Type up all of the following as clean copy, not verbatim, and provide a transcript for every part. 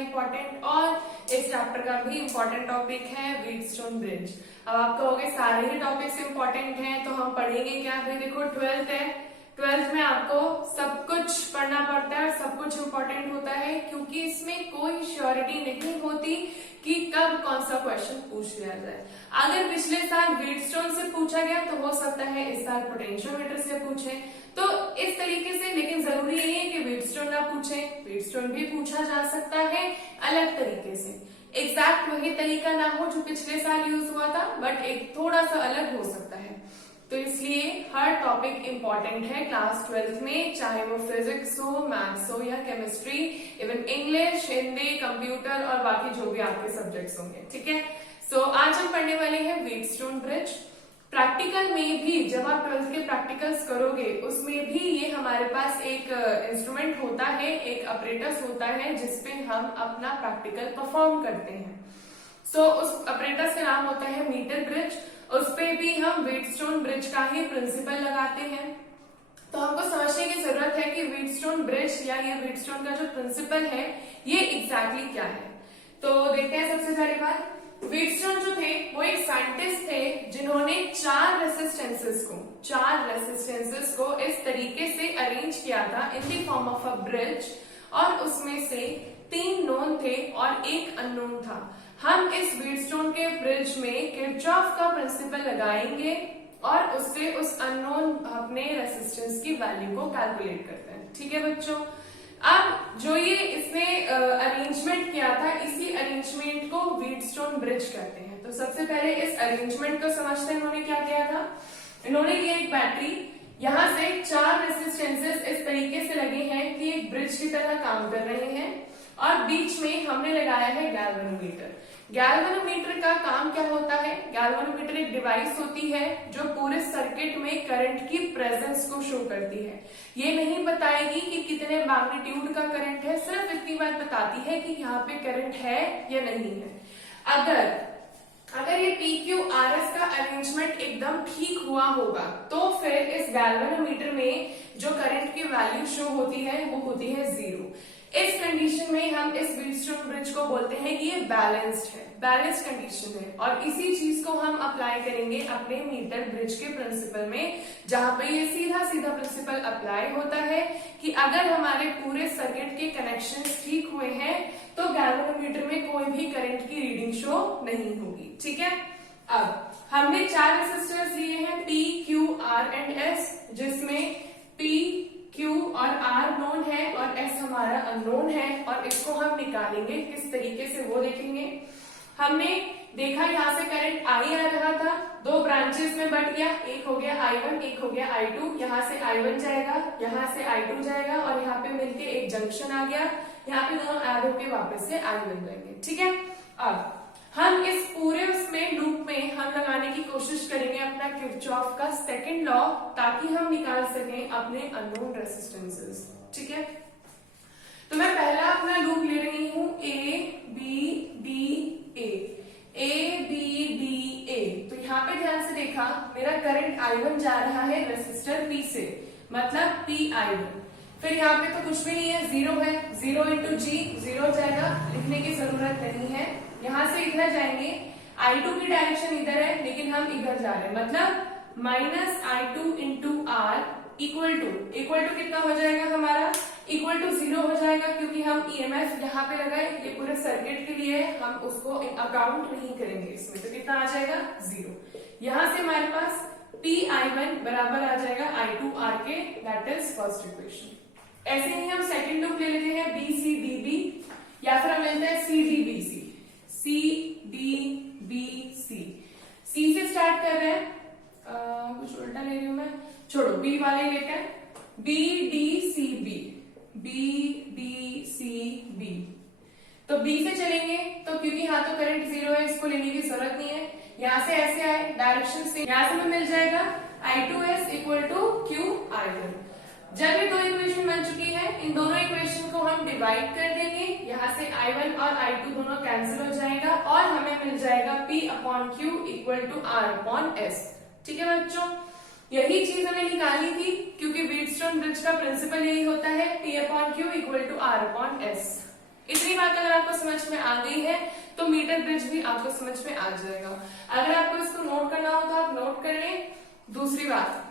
Important और इस chapter का भी इम्पोर्टेंट टॉपिक है व्हीटस्टोन ब्रिज। अब आप कहोगे सारे ही टॉपिक्स इम्पोर्टेंट हैं तो हम पढ़ेंगे क्या? भाई देखो 12th है, 12th में आपको सब कुछ पढ़ना पड़ता है और सब कुछ इम्पोर्टेंट होता है क्योंकि इसमें कोई श्योरिटी नहीं होती कि कब कौन सा क्वेश्चन पूछ लिया जाए। अगर पिछले साल व्हीटस्टोन से पूछा गया तो हो सकता है इस साल पोटेंशियोमीटर से पूछे, तो इस तरीके से। लेकिन जरूरी नहीं है कि व्हीटस्टोन ना पूछे, व्हीटस्टोन भी पूछा जा सकता है अलग तरीके से। एग्जैक्ट वही तरीका ना हो जो पिछले साल यूज हुआ था, बट एक थोड़ा सा अलग हो सकता है। तो इसलिए हर टॉपिक इम्पोर्टेंट है क्लास 12th में, चाहे वो फिजिक्स हो, मैथ्स हो या chemistry, even English, Hindi, computer और बाकी जो भी आपके सब्जेक्ट्स होंगे। ठीक है, सो आज हम पढ़ने वाले हैं व्हीटस्टोन ब्रिज। प्रैक्टिकल में भी जब आप 12th के प्रैक्टिकल्स करोगे उसमें भी ये हमारे पास एक इंस्ट्रूमेंट होता है, एक अपरेटस होता है जिसपे हम अपना प्रैक्टिकल परफॉर्म करते हैं। सो उस अपरेटस का नाम होता है मीटर ब्रिज। उस पे भी हम व्हीटस्टोन ब्रिज का ही प्रिंसिपल लगाते हैं। तो हमको समझने की जरूरत है कि व्हीटस्टोन ब्रिज या ये व्हीटस्टोन का जो प्रिंसिपल है ये एग्जैक्टली क्या है। तो देखते हैं सबसे पहली बात, व्हीटस्टोन जो थे वो एक साइंटिस्ट थे जिन्होंने चार रेसिस्टेंसेस को इस तरीके से अरेंज किया था इन the form of a bridge, और उसमें से 3 नोन थे और एक अननोन था। हम इस व्हीटस्टोन के ब्रिज में किरचॉफ का प्रिंसिपल लगाएंगे और उससे उस अननोन अपने रेसिस्टेंस की वैल्यू को कैलकुलेट करते हैं। ठीक है बच्चों, अब जो ये इसने अरेंजमेंट किया था, इसी अरेंजमेंट को व्हीटस्टोन ब्रिज कहते हैं। तो सबसे पहले इस अरेंजमेंट को समझते हैं इन्होंने क्या किया था। इन्होंने लिया एक बैटरी, यहाँ से 4 रेसिस्टेंसेस इस तरीके से लगे हैं कि एक ब्रिज की तरह काम कर रहे हैं, और बीच में हमने लगाया है गैल्वेनोमीटर। गैल्वेनोमीटर का काम क्या होता है? गैल्वेनोमीटर एक डिवाइस होती है जो पूरे सर्किट में करंट की प्रेजेंस को शो करती है। ये नहीं बताएगी कि कितने मैग्नीट्यूड का करंट है, सिर्फ इतनी बात बताती है कि यहाँ पे करंट है या नहीं है। अगर ये PQRS का अरेंजमेंट एकदम ठीक हुआ होगा तो फिर इस गैल्वेनोमीटर में जो करंट की वैल्यू शो होती है वो होती है 0। इस कंडीशन में हम इस व्हीटस्टोन ब्रिज को बोलते हैं कि ये बैलेंस्ड है, बैलेंस्ड कंडीशन है। और इसी चीज को हम अप्लाई करेंगे अपने मीटर ब्रिज के प्रिंसिपल में, जहां पे ये सीधा सीधा प्रिंसिपल अप्लाई होता है कि अगर हमारे पूरे सर्किट के कनेक्शन ठीक हुए हैं तो गैल्वेनोमीटर में कोई भी करंट की रीडिंग शो नहीं होगी। ठीक है, अब हमने 4 रेसिस्टर्स लिए हैं P, Q, R and S, जिसमें P, Q और R नोन है और S हमारा अननोन है, और इसको हम निकालेंगे किस तरीके से वो देखेंगे। हमने देखा यहाँ से करंट I आ रहा था, 2 ब्रांचेस में बट गया, एक हो गया I1, एक हो गया I2। यहाँ से I1 जाएगा, यहाँ से I2 जाएगा और यहाँ पे मिलके एक जंक्शन आ गया, यहाँ पे दोनों ऐड होके वापस से I बन जाएंगे। ठीक है, अब हम इस पूरे उसमें लूप में हम लगाने की कोशिश करेंगे अपना किरचॉफ का सेकंड लॉ, ताकि हम निकाल सकें अपने अननोन रेसिस्टेंसेस। ठीक है, तो मैं पहला अपना लूप ले रही हूं A। तो यहाँ पे ध्यान से देखा, मेरा करंट I1 जा रहा है रेसिस्टर P से, मतलब PI1। फिर यहाँ पे तो कुछ भी नहीं है, 0 है, 0 into G 0 जाएगा, लिखने की जरूरत नहीं है। यहाँ से इधर जाएंगे, I2 की डायरेक्शन इधर है लेकिन हम इधर जा रहे हैं, मतलब -I2 into R equal to कितना हो जाएगा हमारा? इक्वल टू 0 हो जाएगा, क्योंकि हम EMF यहाँ पे लगाए, ये पूरे सर्किट के लिए हम उसको अकाउंट नहीं करेंगे इसमें, तो कितना आ जाएगा? 0। यहाँ से हमारे पास PI1 बराबर आ जाएगा I2R के, दैट इज फर्स्ट इक्वेशन। ऐसे ही हम सेकेंड लूप ले लेते हैं BCDB, या फिर हम लेते हैं CDBC। C से स्टार्ट कर रहे हैं, कुछ उल्टा ले रही हूं मैं, छोड़ो, B वाले ही लेते हैं, BDCB। तो B से चलेंगे तो क्योंकि यहाँ तो करंट 0 है, इसको लेने की जरूरत नहीं है। यहाँ से ऐसे आए डायरेक्शन से, यहाँ से हमें मिल जाएगा I2S इक्वल टू QI1। जब ये 2 इक्वेशन बन चुकी है, इन दोनों इक्वेशन को हम डिवाइड कर देंगे, यहाँ से I1 और I2 दोनों कैंसिल हो जाएगा और हमें मिल जाएगा P/Q इक्वल टू R/S। ठीक है बच्चों, यही चीज हमें निकालनी थी, क्योंकि व्हीटस्टोन ब्रिज का प्रिंसिपल यही होता है, P/Q इक्वल टू R/S। इतनी बात अगर आपको समझ में आ गई है तो मीटर ब्रिज भी आपको समझ में आ जाएगा। अगर आपको इसको नोट करना हो तो आप नोट कर लें। दूसरी बात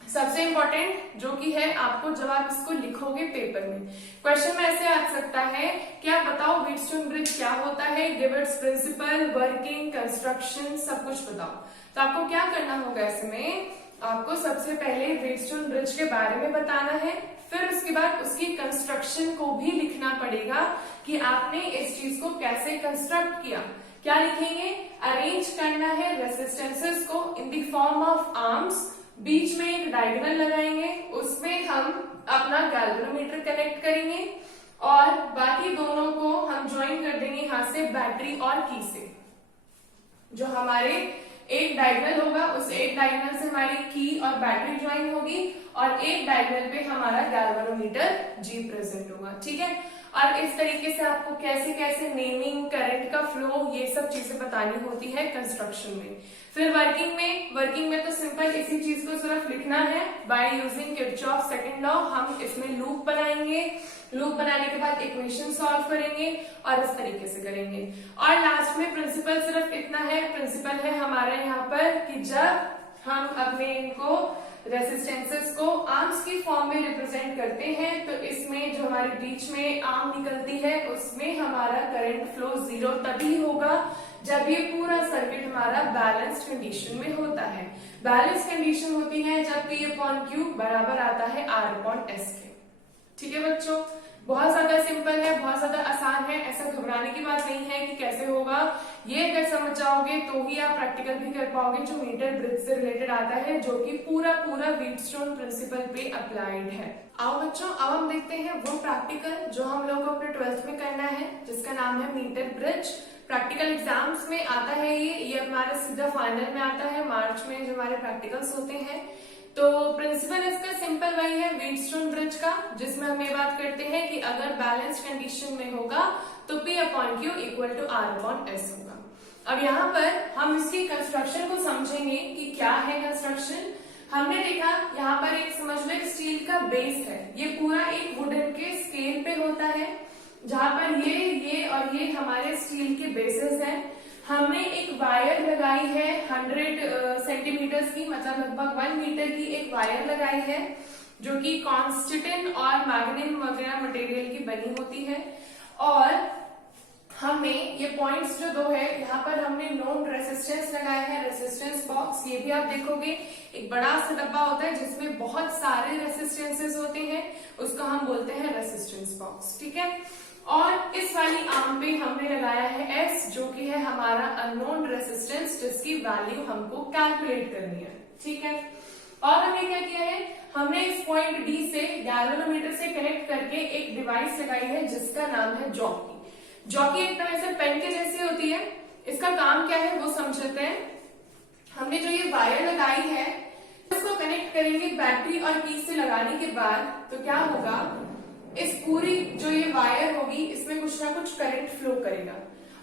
सबसे इंपॉर्टेंट जो कि है, आपको जब आप इसको लिखोगे पेपर में, क्वेश्चन में ऐसे आ सकता है कि आप बताओ व्हीटस्टोन ब्रिज क्या होता है, give its principle, working, construction, सब कुछ बताओ। तो आपको क्या करना होगा, इसमें आपको सबसे पहले व्हीटस्टोन ब्रिज के बारे में बताना है, फिर उसके बाद उसकी कंस्ट्रक्शन को भी लिखना पड़ेगा कि आपने इस चीज को कैसे कंस्ट्रक्ट किया। क्या लिखेंगे, अरेंज करना है रेसिस्टेंसेस को in the form of arms, बीच में एक डायगोनल लगाएंगे, उसमें हम अपना गैल्वेनोमीटर कनेक्ट करेंगे और बाकी दोनों को हम ज्वाइन कर देंगे यहां से बैटरी और की से। जो हमारे एक डायगोनल होगा उस एक डायगोनल से हमारी की और बैटरी ज्वाइन होगी और एक डायगोनल पे हमारा गैल्वेनोमीटर जी प्रेजेंट होगा। ठीक है, और इस तरीके से आपको कैसे कैसे नेमिंग, करंट का फ्लो, ये सब चीजें बतानी होती है कंस्ट्रक्शन में। फिर वर्किंग में तो सिंपल इसी चीज को सिर्फ लिखना है, by using Kirchhoff second law हम इसमें लूप बनाएंगे, लूप बनाने के बाद इक्वेशन सॉल्व करेंगे और इस तरीके से करेंगे। और लास्ट में प्रिंसिपल सिर्फ इतना है, प्रिंसिपल है हमारा यहाँ पर कि जब हम अपने इनको रेसिस्टेंसेस को आर्म्स की फॉर्म में रिप्रेजेंट करते हैं तो इसमें जो हमारे बीच में आर्म निकलती है उसमें हमारा करंट फ्लो जीरो तभी होगा जब ये पूरा सर्किट हमारा बैलेंस्ड कंडीशन में होता है। बैलेंस कंडीशन होती है जब P अपॉन Q बराबर आता है R अपॉन S के। ठीक है बच्चों, बहुत ज्यादा सिंपल है, बहुत ज्यादा आसान है, ऐसा घबराने की बात नहीं है कि कैसे होगा। ये अगर समझ जाओगे तो ही आप प्रैक्टिकल भी कर पाओगे जो मीटर ब्रिज से रिलेटेड आता है, जो कि पूरा व्हीटस्टोन प्रिंसिपल पे अप्लाइड है। आओ बच्चों, अब हम देखते हैं वो प्रैक्टिकल जो हम लोग को अपने 12th में करना है, जिसका नाम है मीटर ब्रिज। प्रैक्टिकल एग्जाम्स में आता है ये हमारा सीधा फाइनल में आता है, मार्च में जो हमारे प्रैक्टिकल्स होते हैं। तो प्रिंसिपल इसका सिंपल वही है व्हीटस्टोन ब्रिज का, जिसमें हम ये बात करते हैं कि अगर बैलेंस्ड कंडीशन में होगा तो P upon Q equal to R upon S होगा। अब यहाँ पर हम इसकी कंस्ट्रक्शन को समझेंगे कि क्या है कंस्ट्रक्शन। हमने देखा यहाँ पर एक समझ लो स्टील का बेस है, ये पूरा एक वुडन के स्केल पे होता है, जहां पर ये और ये हमारे स्टील के बेसेस हैं। हमने एक वायर लगाई है 100 सेंटीमीटर की, मतलब लगभग 1 मीटर की एक वायर लगाई है जो कि कॉन्स्टेंटिन और मैग्नीशियम वगैरह मटेरियल की बनी होती है। और हमने ये पॉइंट्स जो दो है यहाँ पर हमने नोन रेसिस्टेंस लगाया है, रेसिस्टेंस बॉक्स। ये भी आप देखोगे एक बड़ा सा डब्बा होता है जिसमें बहुत सारे रेसिस्टेंसेस होते हैं, उसको हम बोलते हैं रेसिस्टेंस बॉक्स। ठीक है, और इस वाली आर्म पे हमने लगाया है S, जो कि है हमारा अननोन रेसिस्टेंस, जिसकी वैल्यू हमको कैलकुलेट करनी है। ठीक है, और हमने क्या किया है, हमने इस पॉइंट D से गैल्वेनोमीटर से कनेक्ट करके एक डिवाइस लगाई है जिसका नाम है जॉकी। जॉकी एक तरह से पेन के जैसी होती है, इसका काम क्या है वो समझते हैं। हमने जो ये वायर लगाई है इसको कनेक्ट करेंगे बैटरी और की से लगाने के बाद, तो क्या होगा, इस पूरी जो ये वायर होगी इसमें कुछ ना कुछ करंट फ्लो करेगा,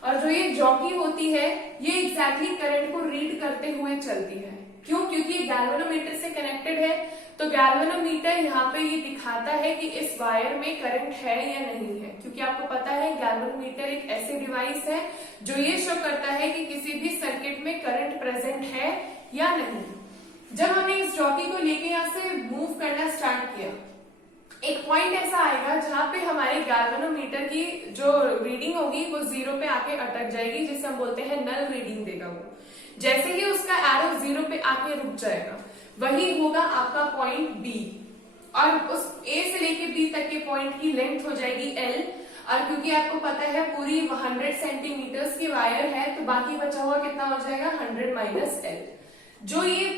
और जो ये जॉकी होती है ये एग्जैक्टली करंट को रीड करते हुए चलती है। क्यों? क्योंकि गैल्वेनोमीटर से कनेक्टेड है, तो गैल्वेनोमीटर यहाँ पे ये दिखाता है कि इस वायर में करंट है या नहीं है। क्योंकि आपको पता है गैल्वेनोमीटर एक ऐसे डिवाइस है जो ये शो करता है कि किसी भी सर्किट में करंट प्रेजेंट है या नहीं। जब हमने इस जॉकी को लेके यहाँ से मूव करना स्टार्ट किया, एक पॉइंट ऐसा आएगा जहां पे हमारे गैल्वेनोमीटर की जो रीडिंग होगी वो 0 पे आके अटक जाएगी, जिसे हम बोलते हैं नल रीडिंग देगा वो। जैसे ही उसका एरो 0 पे आके रुक जाएगा, वही होगा आपका पॉइंट B, और उस A से लेके B तक के पॉइंट की लेंथ हो जाएगी L। और क्योंकि आपको पता है पूरी 100 सेंटीमीटर की वायर है, तो बाकी बचा हुआ कितना हो जाएगा 100 माइनस L। जो ये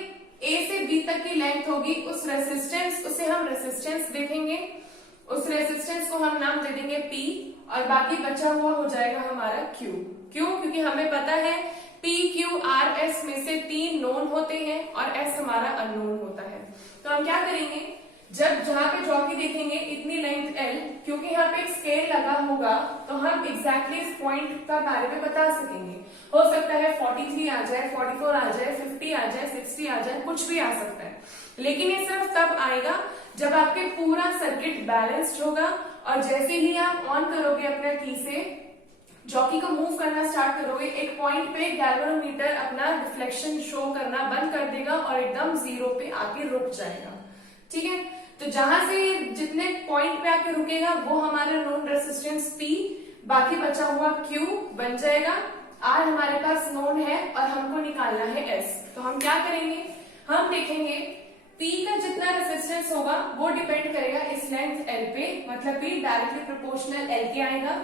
A से B तक की लेंथ होगी उस रेसिस्टेंस, उसे हम रेसिस्टेंस देखेंगे, उस रेसिस्टेंस को हम नाम दे देंगे P, और बाकी बचा हुआ हो जाएगा हमारा Q। क्यों? क्योंकि हमें पता है P, Q, R, S में से 3 नोन होते हैं और S हमारा अननोन होता है। तो हम क्या करेंगे, जब जहां पे जॉकी देखेंगे इतनी लेंथ L, क्योंकि यहाँ पे एक स्केल लगा होगा तो हम एग्जैक्टली इस पॉइंट का बारे में बता सकेंगे। हो सकता है 43 आ जाए, 44 आ जाए, 50 आ जाए, 60 आ जाए, कुछ भी आ सकता है। लेकिन ये सिर्फ तब आएगा जब आपके पूरा सर्किट बैलेंस्ड होगा और जैसे ही आप ऑन करोगे अपना की से जॉकी को मूव करना स्टार्ट करोगे, एक पॉइंट पे गैल्वेनोमीटर अपना रिफ्लेक्शन शो करना बंद कर देगा और एकदम जीरो पे आके रुक जाएगा। ठीक है, तो जहां से जितने पॉइंट पे आके रुकेगा वो हमारा नोन रेसिस्टेंस P, बाकी बचा हुआ Q बन जाएगा। R हमारे पास नोन है और हमको निकालना है S। तो हम क्या करेंगे, हम देखेंगे P का जितना रेसिस्टेंस होगा वो डिपेंड करेगा इस लेंथ L पे, मतलब P डायरेक्टली प्रोपोर्शनल L के आएगा,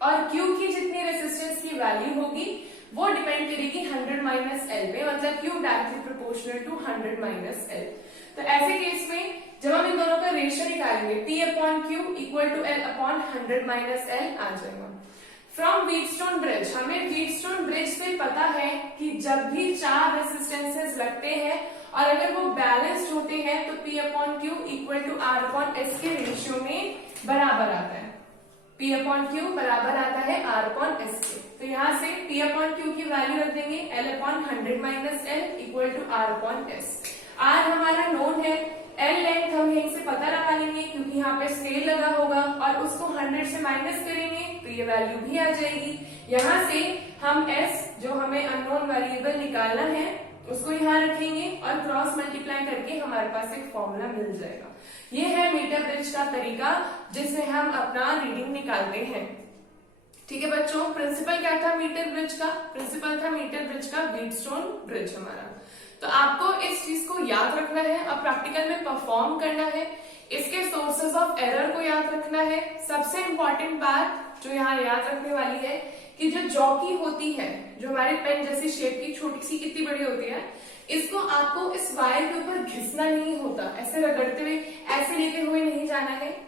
और Q की जितनी रेसिस्टेंस की वैल्यू होगी वो डिपेंड करेगी 100 माइनस L पे, मतलब Q directly proportional to 100 minus L। तो ऐसे केस में जब हम इन दोनों का रेशियो निकालेंगे P upon Q equal to L upon 100 minus L आ जाएगा। फ्रॉम व्हीटस्टोन ब्रिज, हमें व्हीटस्टोन ब्रिज से पता है कि जब भी 4 रेसिस्टेंसेस लगते हैं और अगर वो बैलेंस्ड होते हैं तो P upon Q equal to R upon S के रेशियो में बराबर आता है। P अपॉन Q बराबर आता है R अपॉन S के। तो यहाँ से P अपॉन Q की वैल्यू रख देंगे L upon 100 minus L equal to R upon S। R हमारा नोन है, L लेंथ हम यहीं से पता लगा लेंगे क्योंकि यहाँ पे स्केल लगा होगा, और उसको 100 से माइनस करेंगे तो ये वैल्यू भी आ जाएगी। यहाँ से हम S जो हमें अननोन वेरिएबल निकालना है उसको यहाँ रखेंगे और क्रॉस मल्टीप्लाई करके हमारे पास एक फॉर्मूला मिल जाएगा। ये है मीटर ब्रिज का तरीका जिसमें हम अपना रीडिंग निकालते हैं। ठीक है बच्चों, प्रिंसिपल क्या था मीटर ब्रिज का? प्रिंसिपल था मीटर ब्रिज का व्हीटस्टोन ब्रिज हमारा। तो आपको इस चीज को याद रखना है और प्रैक्टिकल में परफॉर्म करना है। इसके सोर्सेज ऑफ एरर को याद रखना है। सबसे इंपॉर्टेंट बात जो यहाँ याद रखने वाली है कि जो जॉकी होती है, जो हमारे पेन जैसी शेप की छोटी सी कितनी बड़ी होती है, इसको आपको इस वायर के ऊपर घिसना नहीं होता, ऐसे रगड़ते हुए ऐसे लेते हुए नहीं जाना है।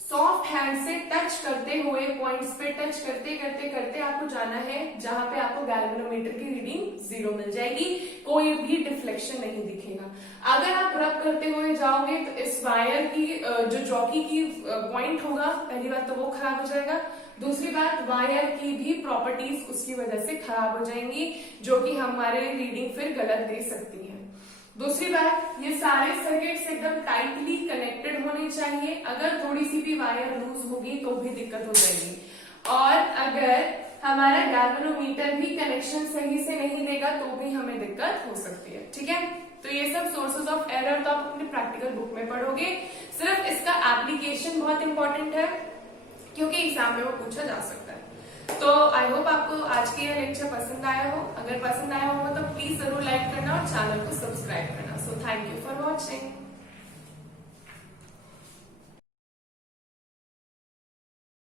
सॉफ्ट हैंड से टच करते हुए पॉइंट्स पे टच करते करते करते आपको जाना है जहां पे आपको गैल्वेनोमीटर की रीडिंग 0 मिल जाएगी, कोई भी डिफ्लेक्शन नहीं दिखेगा। अगर आप रब करते हुए जाओगे तो इस वायर की जो जॉकी की पॉइंट होगा, पहली बात तो वो खराब हो जाएगा, दूसरी बात वायर की भी प्रॉपर्टीज उसकी वजह से खराब हो जाएंगी जो कि हमारे रीडिंग फिर गलत दे सकती है। दूसरी बात, ये सारे सर्किट्स एकदम टाइटली कनेक्टेड होने चाहिए, अगर थोड़ी सी भी वायर लूज होगी तो भी दिक्कत हो जाएगी। और अगर हमारा गैल्वेनोमीटर भी कनेक्शन सही से नहीं देगा तो भी हमें दिक्कत हो सकती है। ठीक है, तो ये सब सोर्सेज ऑफ एरर तो आप अपने प्रैक्टिकल बुक में पढ़ोगे, सिर्फ इसका एप्लीकेशन बहुत इंपॉर्टेंट है क्योंकि एग्जाम में वो पूछा जा सकता है। तो आई होप आपको आज की यह लेक्चर पसंद आया हो। अगर पसंद आया हो तो प्लीज जरूर लाइक करना और चैनल को सब्सक्राइब करना। So thank you for watching.